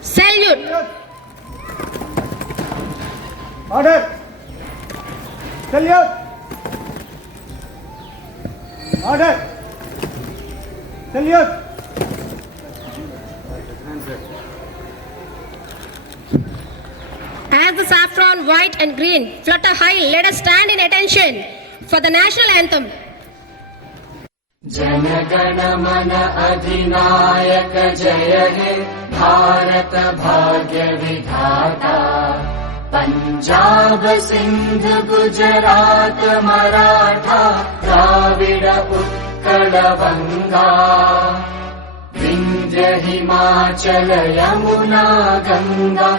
Salute! Order! Salute! Order! Salute! As the saffron, white and green flutter high, let us stand in attention for the national anthem. जनगण मन अधिनायक जय हे भारत भाग्य विधाता पंजाब सिंध गुजरात मराठा द्राविड उत्कल बंगा विंध्य हिमाचल यमुना गंगा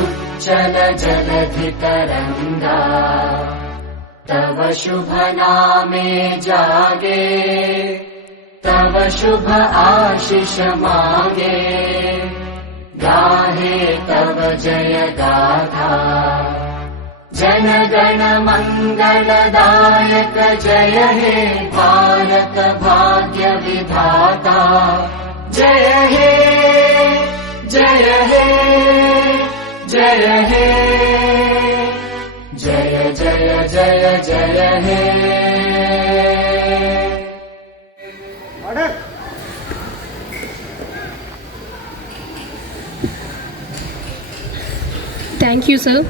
उच्चल जलधि तरंगा तव शुभ नामे जागे तव शुभ आशीष मांगे गाहे तव जय गाथा जन गण मंगलदायक जय हे भारत भाग्य विधाता जय हे जय हे जय हे जय जय जय जय हे Order! Thank you, sir.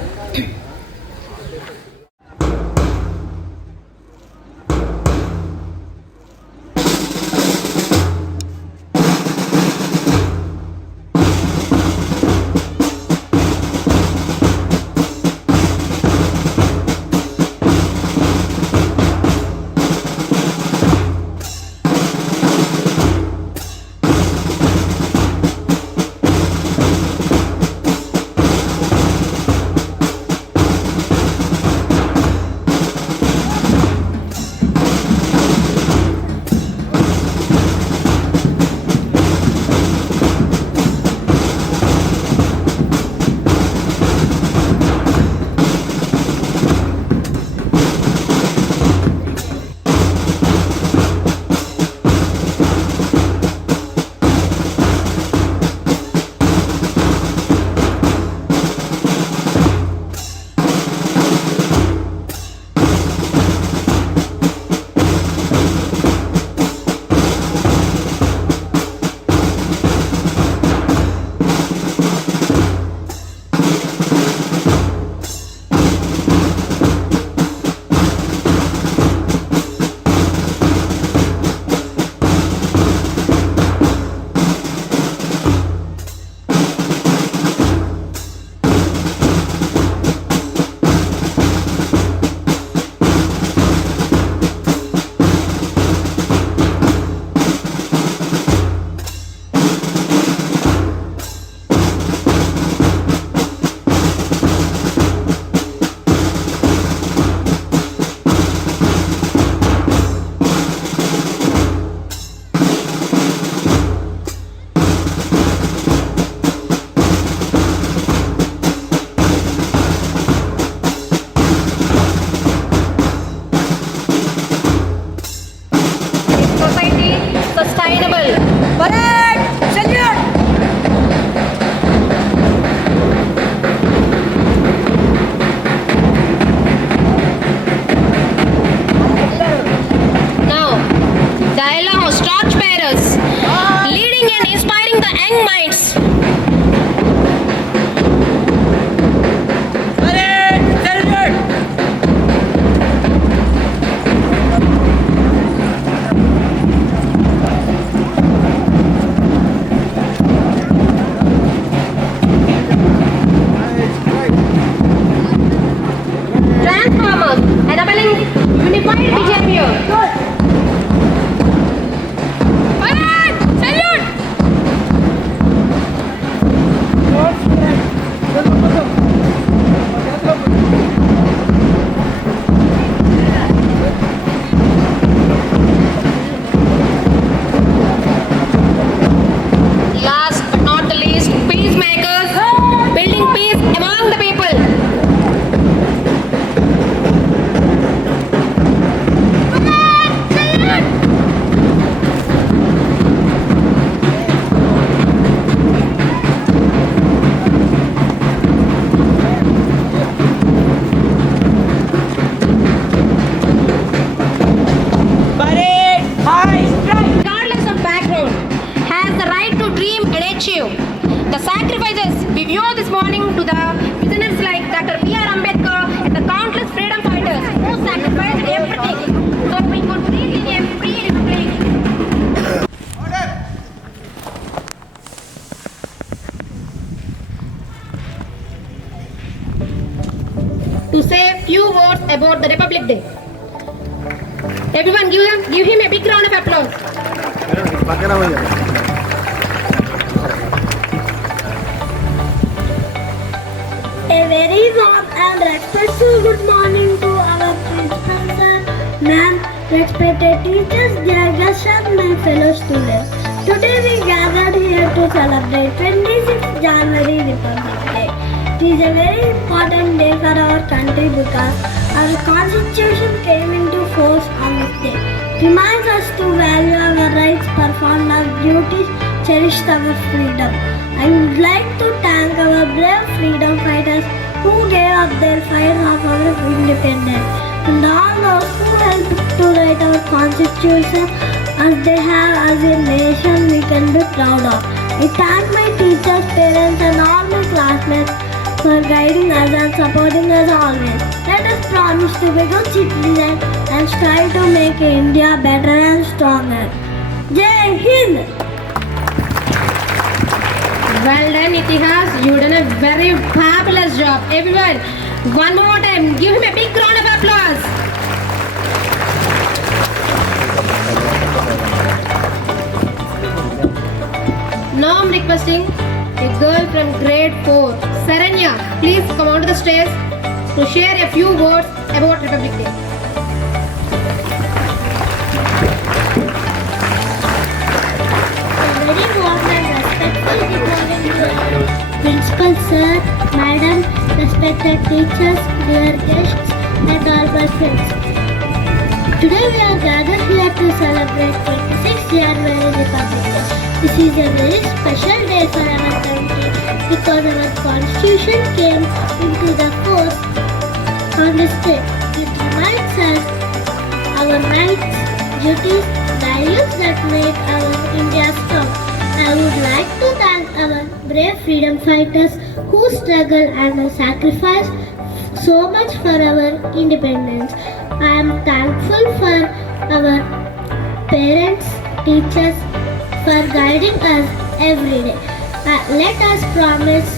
about the Republic Day. Everyone give him a big round of applause. A very warm and respectful good morning to our principal sir, ma'am, respected teachers, dear guests and my fellow students. Today we gathered here to celebrate 26th January Republic Day. It is a very important day for our country because our constitution came into force on this day. It reminds us to value our rights, perform our duties, cherish our freedom. I would like to thank our brave freedom fighters who gave up their fight of our independence and all those who helped to write our constitution as they have as a nation we can be proud of. I thank my teachers, parents and all my classmates for guiding us and supporting us always. Let us promise to be good citizens and strive to make India better and stronger. Jai Hind! Well done, Itihas. You've done a very fabulous job. Everyone, one more time, give him a big round of applause. Now I'm requesting a girl from grade 4, Saranya, please come onto the stage to share a few words about Republic Day. A very warm and respectful good morning to our principal sir, madam, respected teachers, dear guests and all my friends. Today we are gathered here to celebrate 26th January Republic Day. This is a very special day for our country because our constitution came into the force on this day. It reminds us our rights, duties, values that make our India strong. I would like to thank our brave freedom fighters who struggled and sacrificed so much for our independence. I am thankful for our parents, teachers for guiding us every day. Let us promise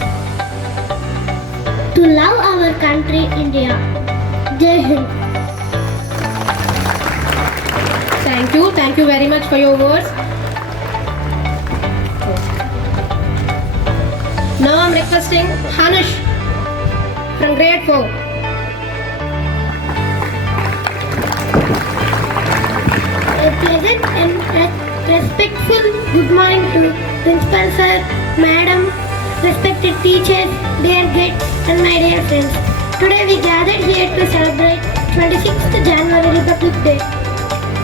to love our country, India. Jai Hind. Thank you very much for your words. Now I'm requesting Hanush from grade 4. A pleasant and respectful good morning to Principal Sir, Madam, respected teachers, dear guests and my dear friends. Today we gathered here to celebrate 26th January Republic Day,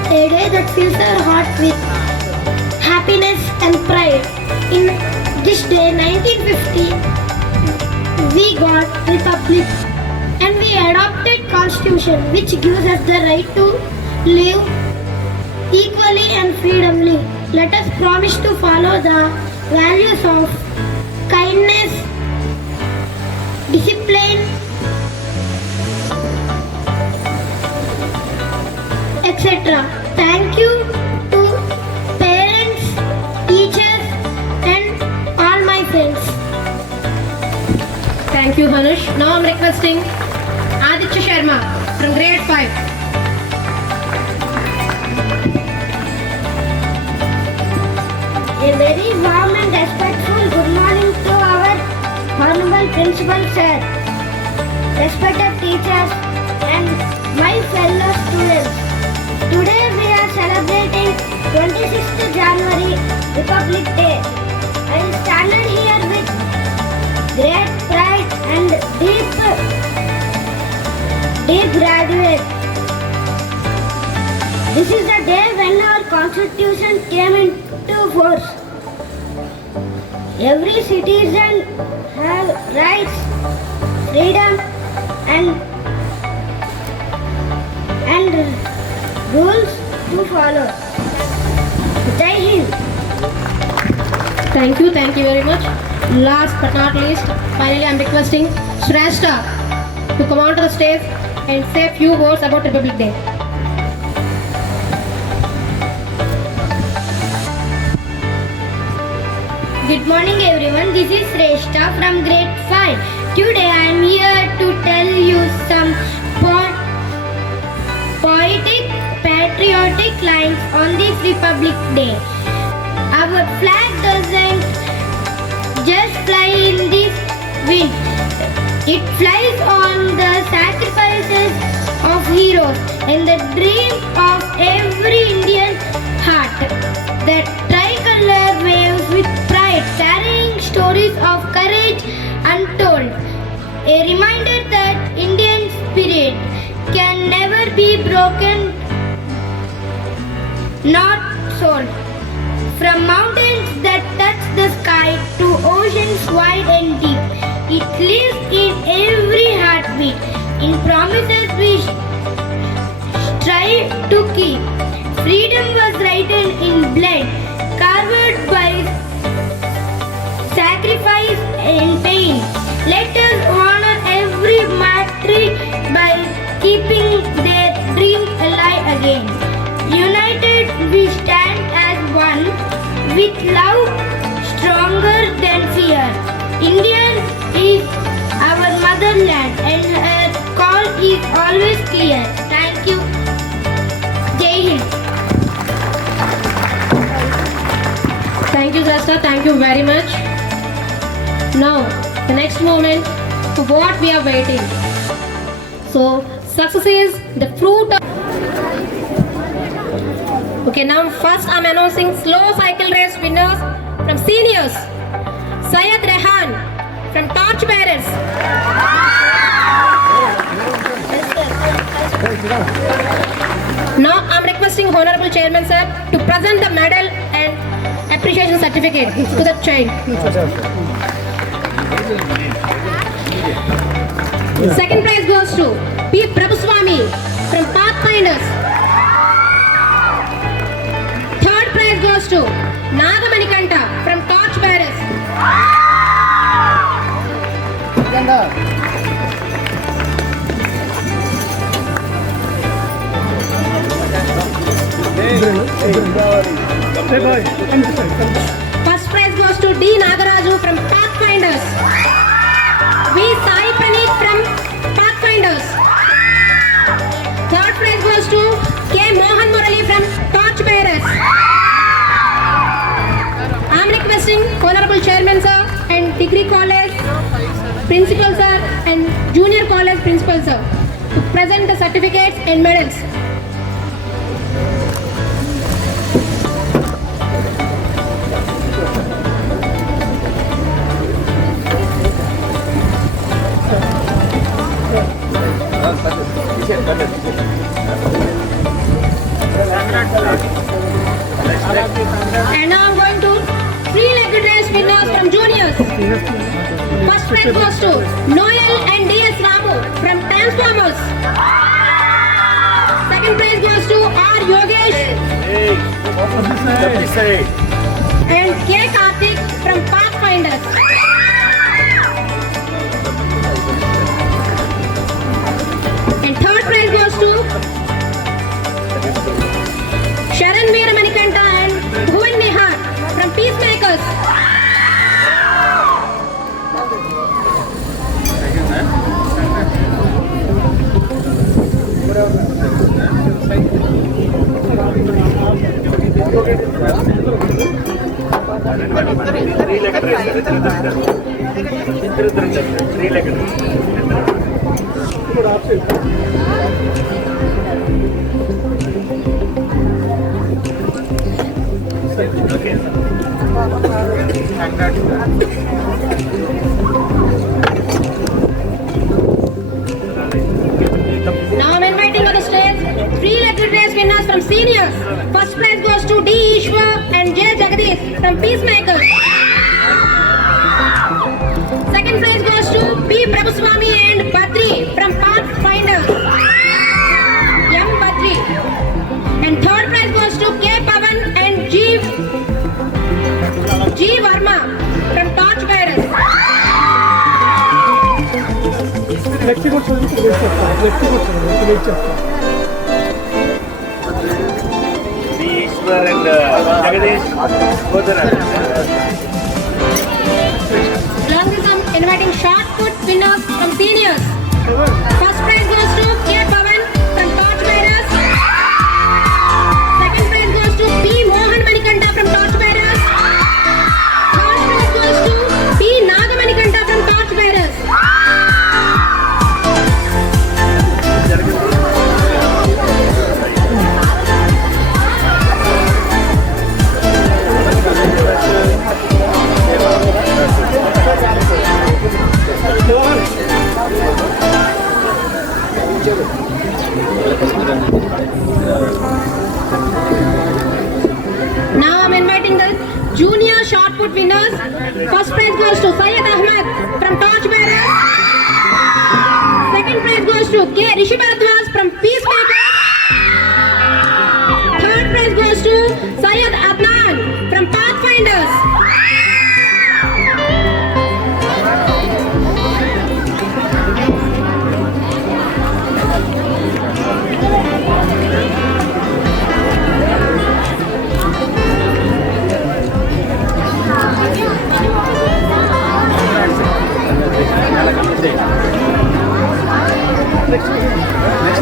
a day that fills our hearts with happiness and pride. In this day, 1950, we got Republic and we adopted Constitution which gives us the right to live equally and freely. Let us promise to follow the values of kindness, discipline, etc. Thank you to parents, teachers and all my friends. Thank you, Hanush. Now I'm requesting Aditya Sharma from grade 5. A very warm and respectful good morning to our Honorable Principal Sir, respected teachers and my fellow students. Today we are celebrating 26th January Republic Day. I stand here with great pride and deep gratitude. This is the day when our Constitution came into force. Every citizen has rights, freedom and rules to follow. Jai Hind. Thank you very much. Last but not least, finally I'm requesting Shrestha to come onto the stage and say a few words about Republic Day. Good morning everyone, this is Shrestha from grade 5. Today I am here to tell you some patriotic lines on this Republic Day. Our flag doesn't just fly in the wind. It flies on the sacrifices of heroes and the dream of every Indian heart. The tricolor waves with pride, carrying stories of courage untold. A reminder that Indian spirit can never be broken, not sold. From mountains that touch the sky to oceans wide and deep, it lives in every heartbeat, in promises we strive to keep. Freedom was written in blood, carved by sacrifice and pain. Let us honor every martyr by keeping their dreams alive again. United we stand as one, with love stronger than fear. India is our motherland and her call is always clear. Thank you. Jai Hind. Thank you, Shrestha. Thank you very much. Now, the next moment for what we are waiting. So, success is the fruit of... Okay, now first I'm announcing slow cycle race winners from seniors. Syed Rehan from Torch Bearers. Now I'm requesting Honorable Chairman Sir to present the medal and appreciation certificate to the child. Second prize goes to P. Prabhuswamy from Pathfinders. Third prize goes to Nagamanikanta from Torch Bearers. First prize goes to D. Nagaraju from Pathfinders. V. Sai Praneeth from Pathfinders. Third prize goes to K. Mohan Murali from Torch Bearers. I am requesting Honorable Chairman Sir and Degree College Principal Sir and Junior College Principal Sir to present the certificates and medals. And now I'm going to three-legged race winners from juniors. First prize goes to Noel and D.S. Ramu from Transformers. Second prize goes to R. Yogesh and K. Karthik from Pathfinders. And third prize goes to Sharan Veera Manikanta and Bhuvan Nihar from Peacemakers. Now I'm inviting on the stage three-legged race winners from seniors. First prize goes to D. Ishwar and J. Jagadish from Peacemakers. Second prize goes to P. Prabhuswamy and Badri from Pathfinders. M. Badri. And third prize goes to K. Pavan and G. Verma from Torch Bearers. Ishwar and Jagadish, both are Along with some inviting short put winners from seniors. First prize goes to K. Pavan from Torch Bearers. Now I'm inviting the junior shot put winners. First prize goes to Syed Ahmed from Torchbearers. Second prize goes to K. Rishi Bharadwaj from Peacemaker. Third prize goes to Syed Adnan from Pathfinders.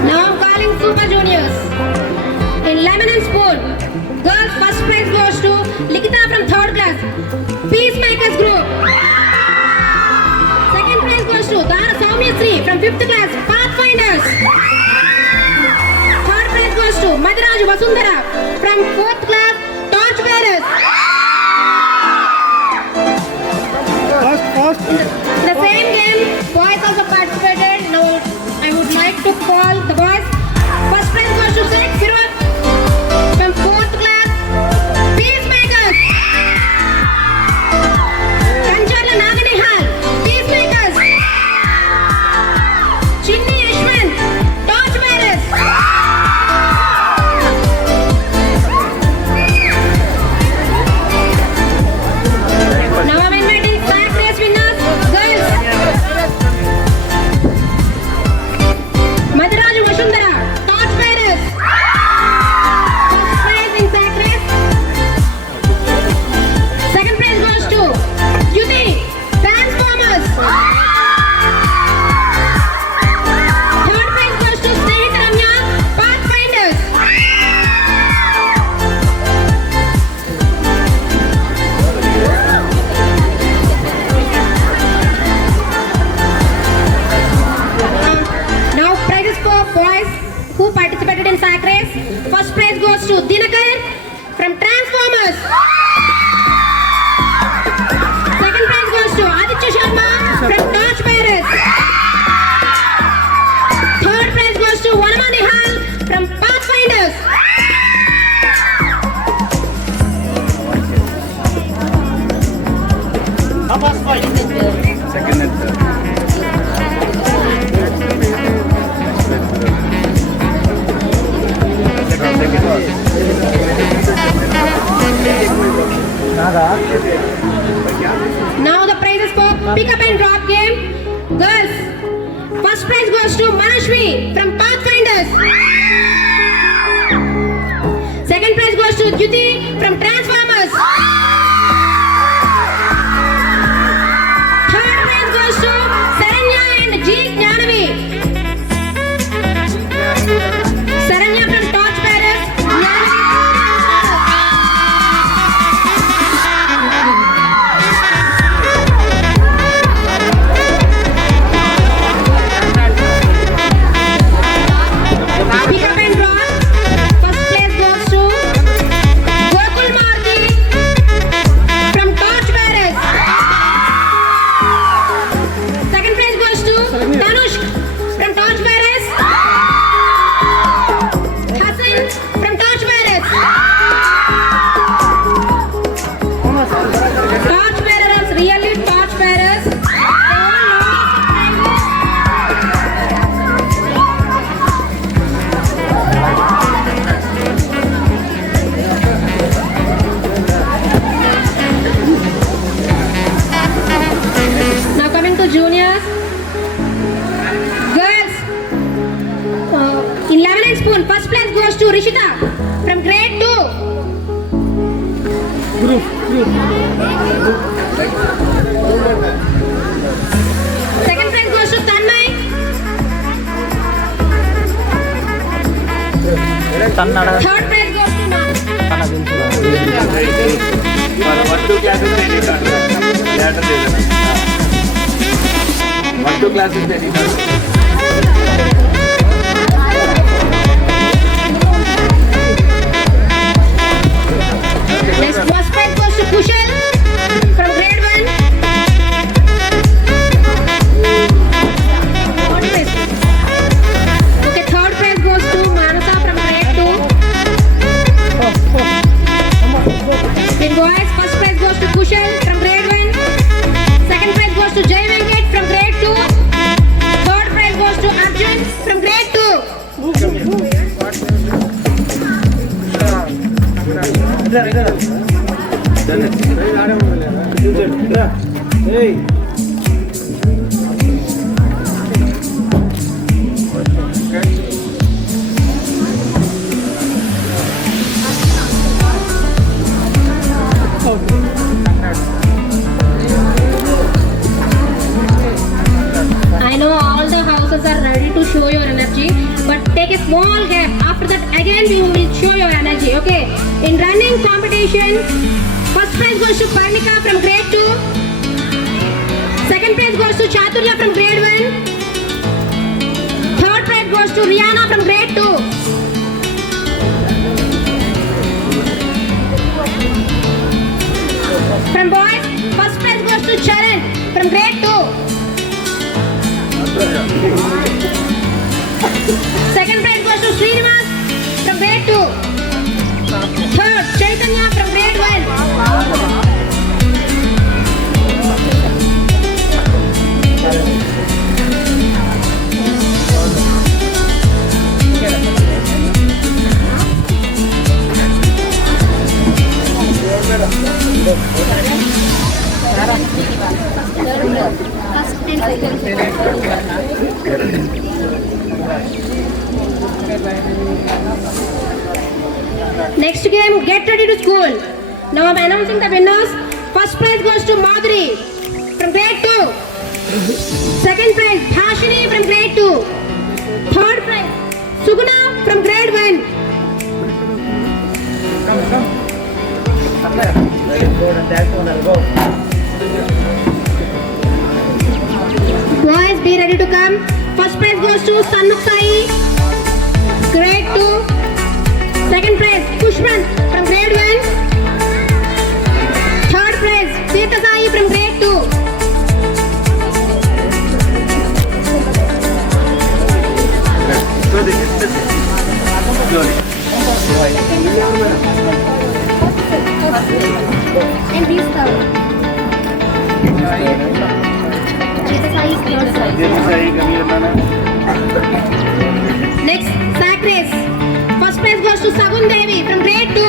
Now I'm calling Super Juniors. In Lemon and Spoon, girls first prize goes to Likita from 3rd class, Peacemakers group. Second prize goes to Dara Soumya Sri from 5th class, Pathfinders. Third prize goes to Madiraj Vasundhara from 4th class, Torchbearers. The same game, boys also participated. Now I would like to call the boys. First prize goes to Sheikh Firwat from 4th class, Peacemakers. Kancharla Naganihal, Peacemakers. Chinni Yashwant, Torchbearers. Now I'm inviting sack race winners, girls. Madiraj Vasundhara, Torchbearers. First prize in sack race. Second prize goes to Yuti, Transformers. Third prize goes to Snehit Ramya, Pathfinders. Now prizes for boys who participated in sack race. First prize goes to Dinakar from Transformers. Second prize goes to Aditya Sharma from Torchbearers. Third prize goes to Vanama Nihal from Pathfinders. Second and third. Now the prizes for pick up and drop game. Girls, first prize goes to Manashwi from Pathfinders. Second prize goes to Juti from Transformers. Third prize goes to Saranya and G. Jhanavi. Saranya from Torchbearers. Pick up and drop. First place goes to Gokul Marti from Torchbearers. Second place goes to Tanush from Torchbearers. Hassan from Torchbearers. Torchbearers, really Torchbearers. Now coming to juniors. Girls, in Lemon and Spoon, first place goes to Rishita from grade 2. Second prize goes to Tanmay. Third prize goes to Nan. One, two classes any time. One, two classes any time. Next, first prize goes to Kushal from grade 1. Okay, third prize goes to Manasa from grade I know all the houses are ready to show your energy, but take a small gap. After that, again you will show your energy. Okay. In running competition, first prize goes to Parnika from grade 2. Second prize goes to Chaturya from grade 1. Third prize goes to Rihanna from grade 2. From boys, first prize goes to Charan from grade 2. Second prize goes to Srinivas from grade 2. Third, Chaitanya from grade 1. Next game, get ready to school. Now I'm announcing the winners. First prize goes to Madhuri from grade 2. Second prize, Bhashini from grade 2. Third prize, Suguna from grade 1. Boys, be ready to come. First prize goes to Sanmukh Sai, grade 2. Second prize, Pushpan from grade 1. Third prize, Tirtha Sai from grade 2. And these third. Tirtha Sai is third side. Next, sack race. First prize goes to Sagun Devi from grade 2.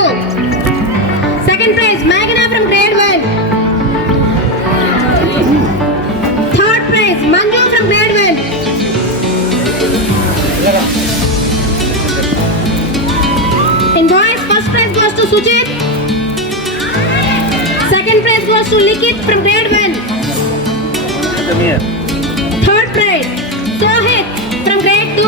Second prize, Meghna from grade 1. Third prize, Manju from grade 1. In boys, first prize goes to Sujit. Second prize goes to Likit from grade 1. Third prize, Sohit from grade 2.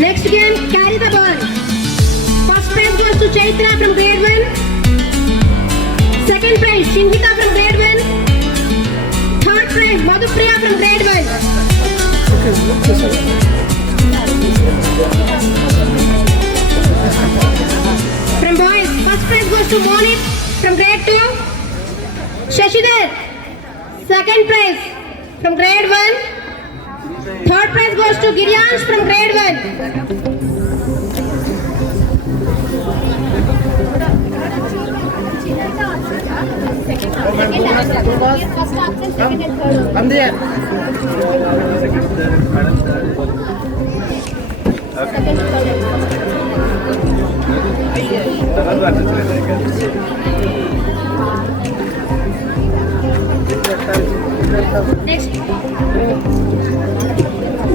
Next game, carry the ball. First prize goes to Chaitra from grade 1. Second prize, Shinhita from grade 1. Third prize, Madhupriya from grade 1. From boys, first prize goes to Monit from grade 2. Shashidhar, second prize from grade 1. Third prize goes to Giryansh from grade 1.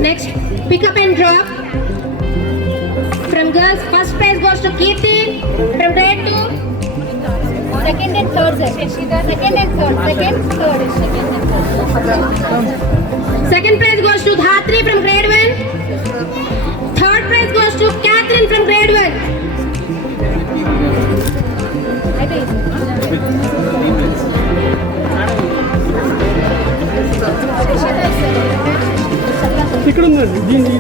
Next, pick up and drop. From girls, first prize goes to Kirti from grade 2. Second and third, second and third. Second prize goes to Dhatri from grade 1. Third prize goes to Catherine from grade 1. ఇక్కడ ఉందండి దీన్ని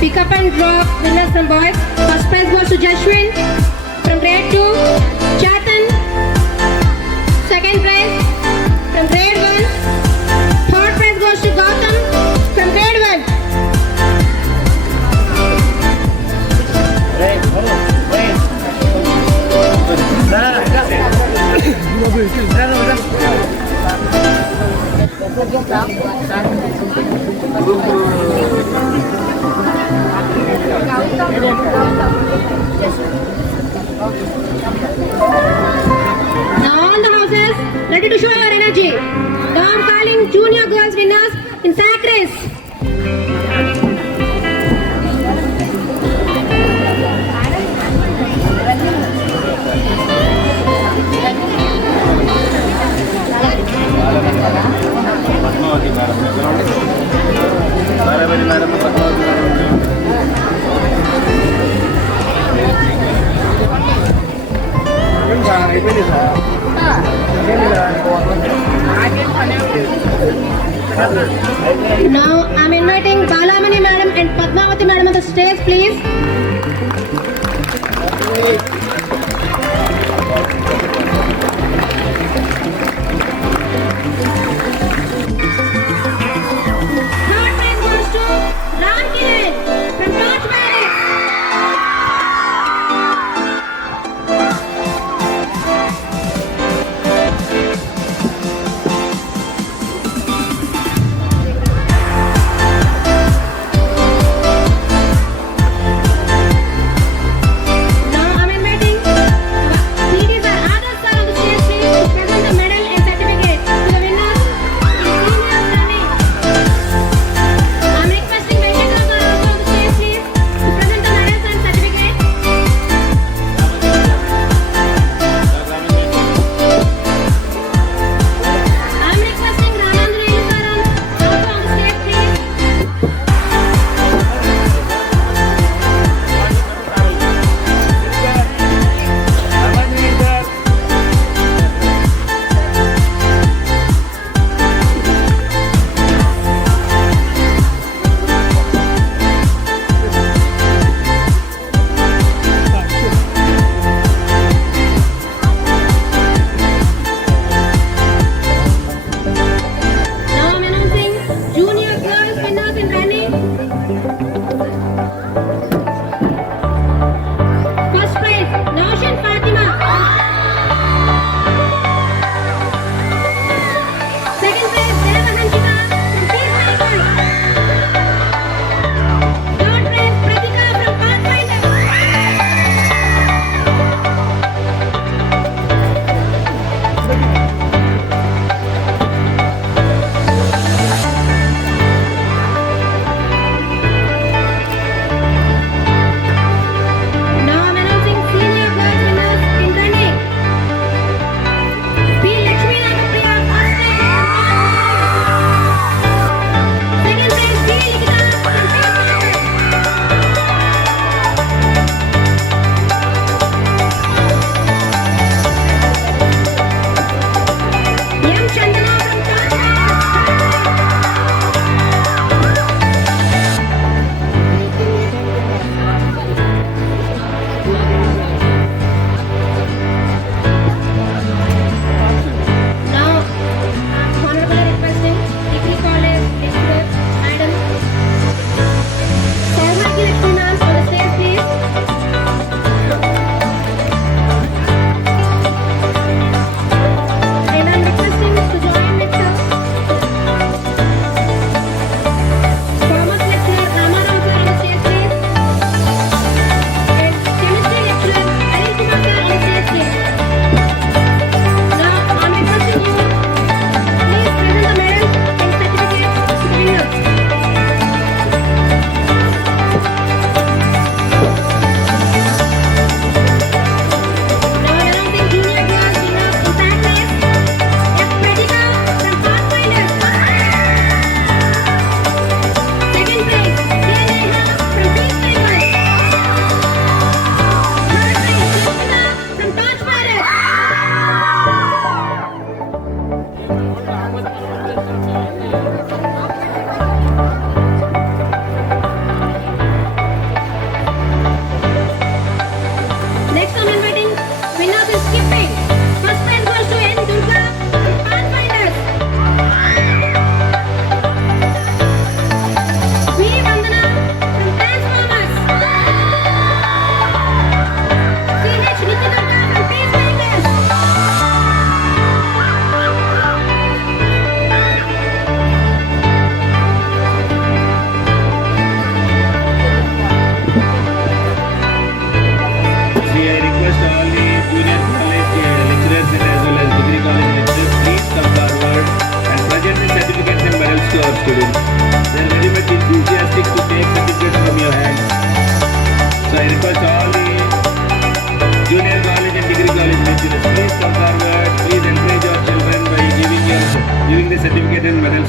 Pick up and drop winners from boys. First prize goes to Jashwin from grade 2. Now all the houses ready to show your energy. Now I'm calling junior girls winners in sack race. Padmavati madam బారాబరి madam Padmavati madam అయిపోయింది sir Now I'm inviting Balamani madam and Padmavati madam on the stage, please. Third prize goes to Ram Kiran from Torch Barracks.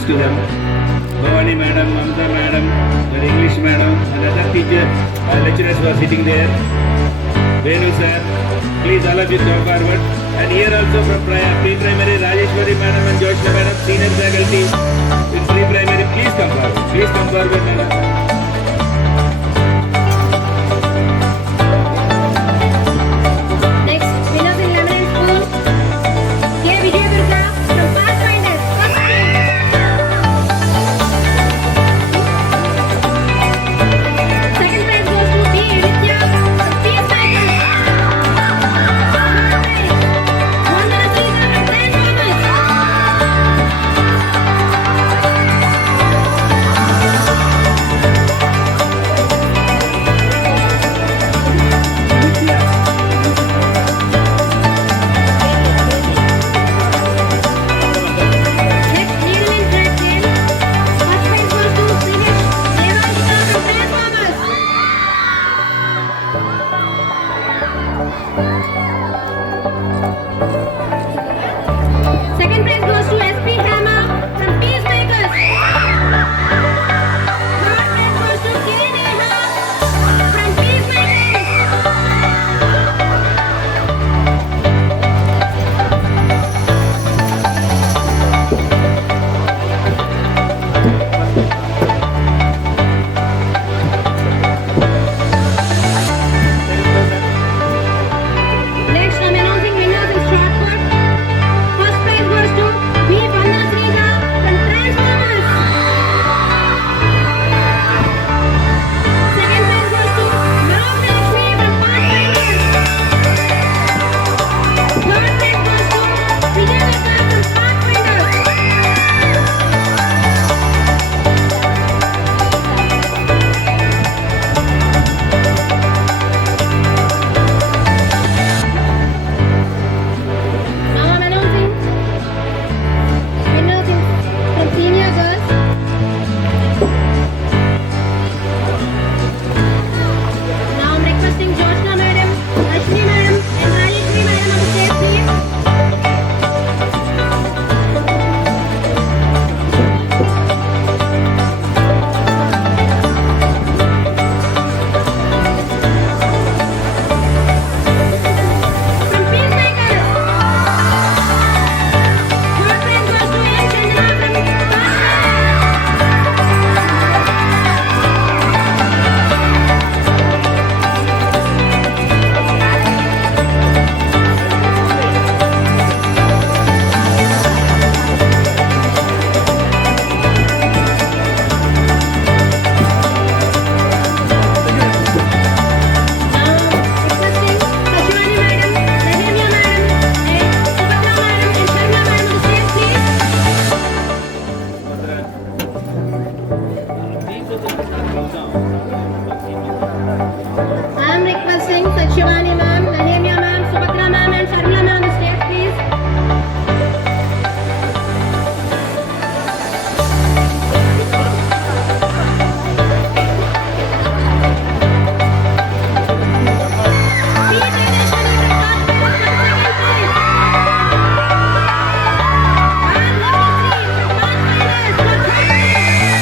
thanks to them. Bhavani madam, Mamta madam, the English madam, and other teacher, lecturers who are sitting there. Venu sir, please all of you come forward. And here also from pre-primary, Rajeshwari madam and Joshna madam, senior faculty in pre-primary, please come forward. Please come forward, madam. Next, winners in Lebanon School. K. Vijay Durga from Pathfinders. First prize. Second prize goes to B. Vidya from Peacemakers. Third prize, Vandana Sita from Transformers. Next, needle and thread game. First prize goes to Srinesh Devangita from Transformers. Second prize goes to SP Hammer from Peacemakers. Third prize goes to K. Neha from Peacemakers. Next, I'm announcing winners in short put. First prize goes to V. Vandana Srija from Transformers. Second prize goes to Marog Lakshmi from Pathfinders. Third prize goes to Vijay Durga from Pathfinders. Now I'm announcing winners from senior girls. Now I'm requesting Joshna madam, Ashmi madam and Rajeshwari madam on the stage please. From Peacemakers. Third prize goes to N. Chandra from Pathfinders. Now requesting Ashwani madam, Rahimya madam and Subhadra madam and Sharma madam on the stage please. I am requesting Shivani ma'am, Lahemia ma'am, Subhadra ma'am and Sharmila ma'am on the stage please. P. Tejashwani from Pathfinders for second prize. R. Lakshmi from Pathfinders for third prize.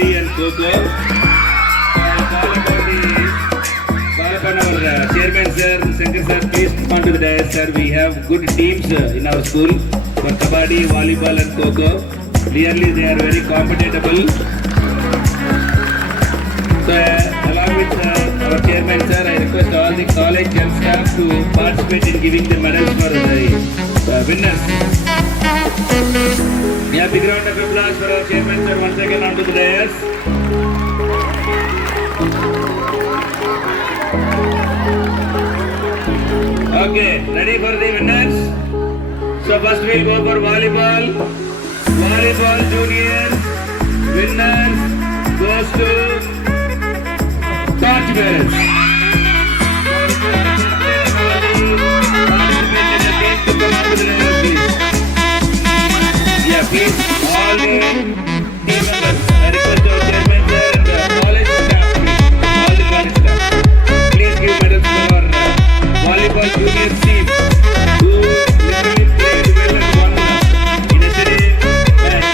Kabaddi and Kho-Kho. I'll call upon our chairman sir, Shankar sir, please come on to the dais sir. We have good teams in our school for Kabaddi, Volleyball and Kho-Kho. Clearly they are very compatible. So along with our chairman sir, I request all the college and staff to participate in giving the medals for the winners. Yeah, big round of applause for our chairman sir once again onto the dais. Okay, ready for the winners? So first we'll go for volleyball. Volleyball juniors. Winners goes to torch bearers. Yeah, please, all the team members, I request our chairman sir and the college staff, all the college staff, please give medals to our volleyball junior team who literally played well and won in yesterday's match.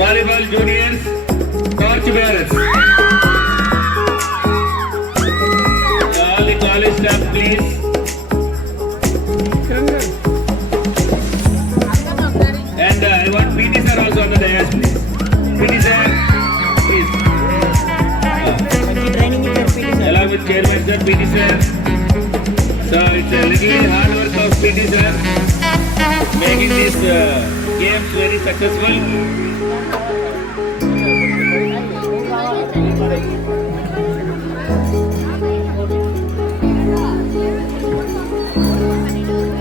Volleyball juniors, torch bearers. All the college staff, please. And I want PT sir also on the dais, please. PT sir, please. Along with chairman sir, PT sir. So it's a little hard work of PT sir, making these games very successful.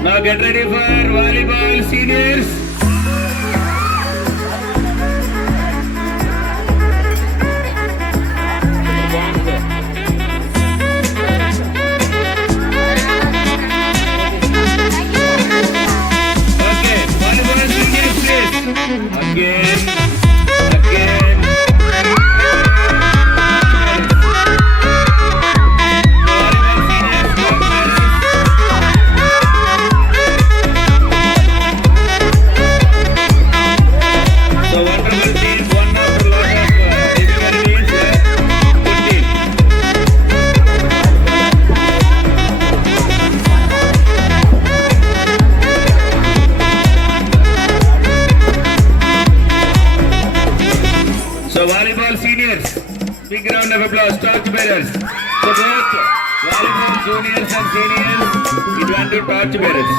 Now get ready for volleyball seniors. Okay, volleyball seniors please. Again. So wonderful team, one after lot of difficulties, good team. So volleyball seniors, big round of applause, torch bearers. So both volleyball juniors and seniors, it went to torch bearers.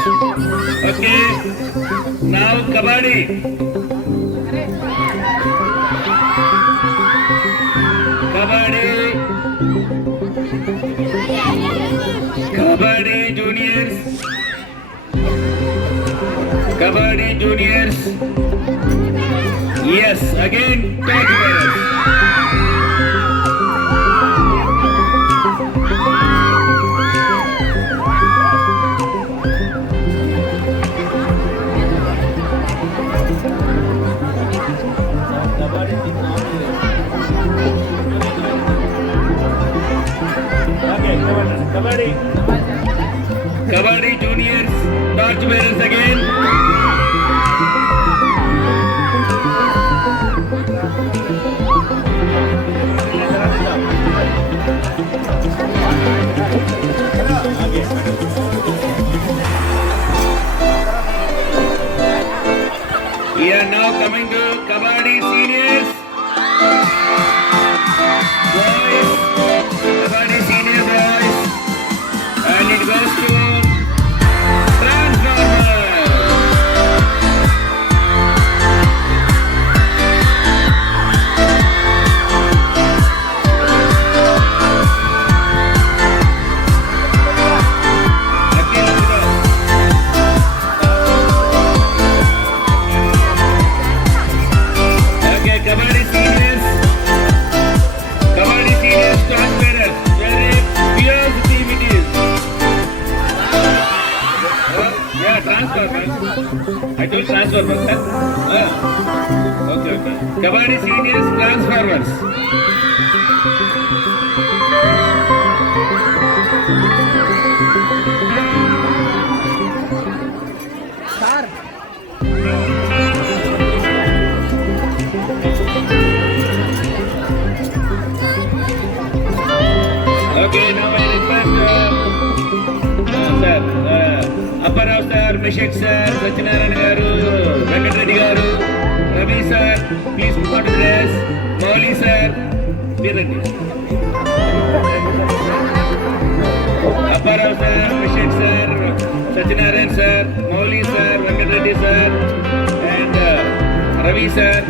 Okay, now Kabaddi. Kabaddi juniors. Kabaddi juniors. Yes, again, torch bearers. Okay, Kabaddi. Kabaddi juniors, torch bearers again. We are now coming to Kabaddi seniors. Boys, Kabaddi senior boys. And it goes to Transformers. Okay, Kabaddi seniors. Kabaddi seniors, torch bearers. Very fierce team it is. Yeah, Transformers. I told Transformers. Okay. Kabaddi seniors, Transformers. Sir I request sir, Apparao sir, Mishek sir, Sachinarayan garu, Venkat Reddy garu, Ravi sir, please put on the dress. Moli sir, Virendy. Apparao sir, Mishek sir, Sachinarayan sir, Moli sir, Venkat Reddy sir, and Ravi sir.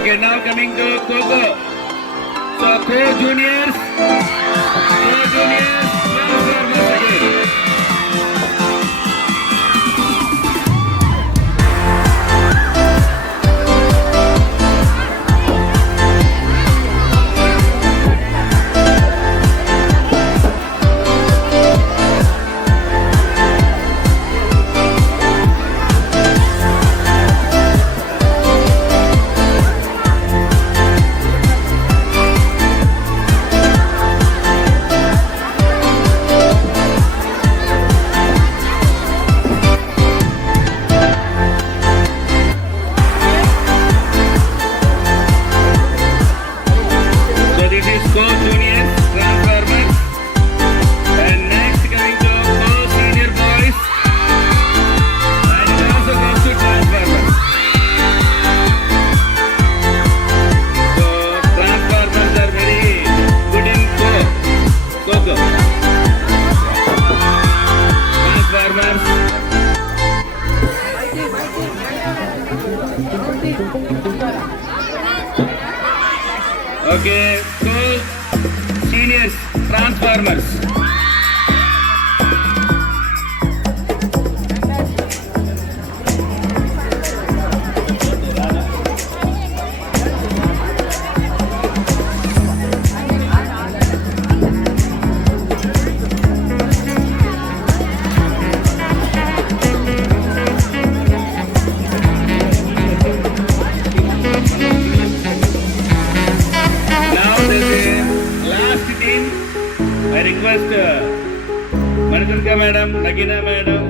Okay, now coming to Coco. So, co-juniors, transfer once again. So this is co-juniors, transformers. And next coming to co-senior boys. And it also goes to transformers. So transformers are very good in Coco. Transformers. Okay, so seniors, transformers. Now the last team, I request Manadurga madam, Nagina madam,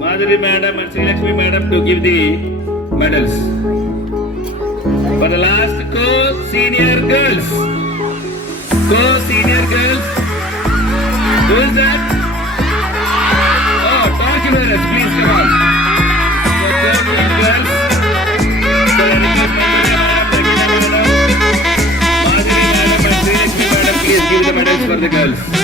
Madhuri madam and Sri Lakshmi madam to give the medals. For the last co-senior girls. Co-senior girls. Who is that? Oh, torch bearers, please come on. So co-senior girls. So I request Manadurga madam, Nagina madam, Madhuri madam and Sri Lakshmi madam, please give the medals for the girls.